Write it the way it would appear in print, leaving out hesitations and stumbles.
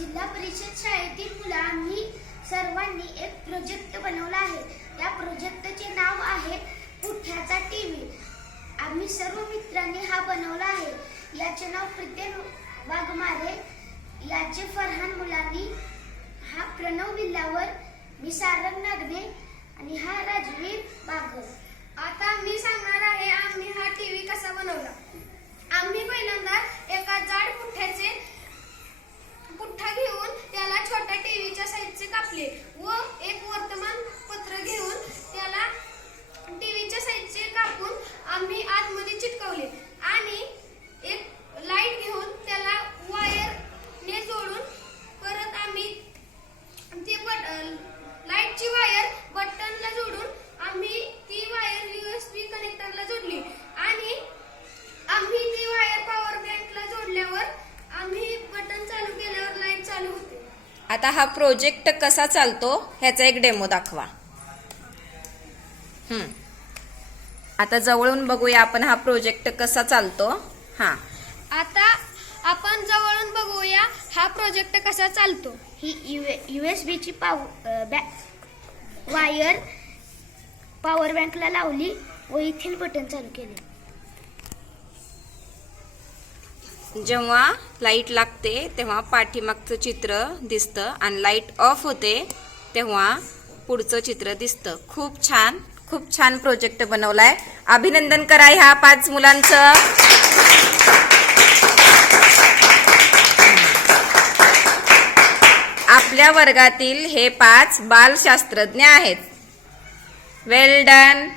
जिल्हा परिषद शाळेतील मुलांनी सर्वांनी एक प्रोजेक्ट बनवला आहे। त्या प्रोजेक्टचे नाव आहे पुठ्याचा टीव्ही। आम्ही सर्व मित्रांनी हा बनवला आहे। याचे नाव प्रीतम वाघमारे, याचे फरहान मुलांनी, हा प्रणव बिल्लावर, मी सारंग नागने आणि हा राजवीर बागर। आता मी सांगणार आहे आम्ही हा टीव्ही कसा बनवला। आम्ही पहिल्यांदा एका जाड पुठ्ठा घेऊन त्याला छोट्या टीव्हीच्या साइजचे कापले व एक वर्तमानपत्र घेऊन त्याला टीव्हीच्या साइजचे कापून आम्ही आतमध्ये चिटकवले आणि एक लाईट घेऊन त्याला वायरने जोडून परत आम्ही ती लाईटची वायर बटनला जोडून आम्ही ती वायर USB कनेक्टरला जोडली आणि आम्ही ती वायर पॉवर बँकला जोडल्यावर आम्ही बटन चालू केल्यावर लाईट चालू होते। आता हा प्रोजेक्ट कसा चालतो ह्याचा एक डेमो दाखवा। आता जवळून बघूया आपण हा प्रोजेक्ट कसा चालतो। आता आपण जवळून बघूया हा प्रोजेक्ट कसा चालतो। ही USB ची वायर पॉवर बँकला लावली व इथील बटन चालू केले। जेव्हा लाईट लागते तेव्हा पाठीमागचं चित्र दिसतं आणि लाईट ऑफ होते तेव्हा पुढचं चित्र दिसतं। खूप छान प्रोजेक्ट बनवलाय। अभिनंदन करा ह्या 5 मुलांचं। आपल्या वर्गातील हे 5 बालशास्त्रज्ञ आहेत। वेल डन।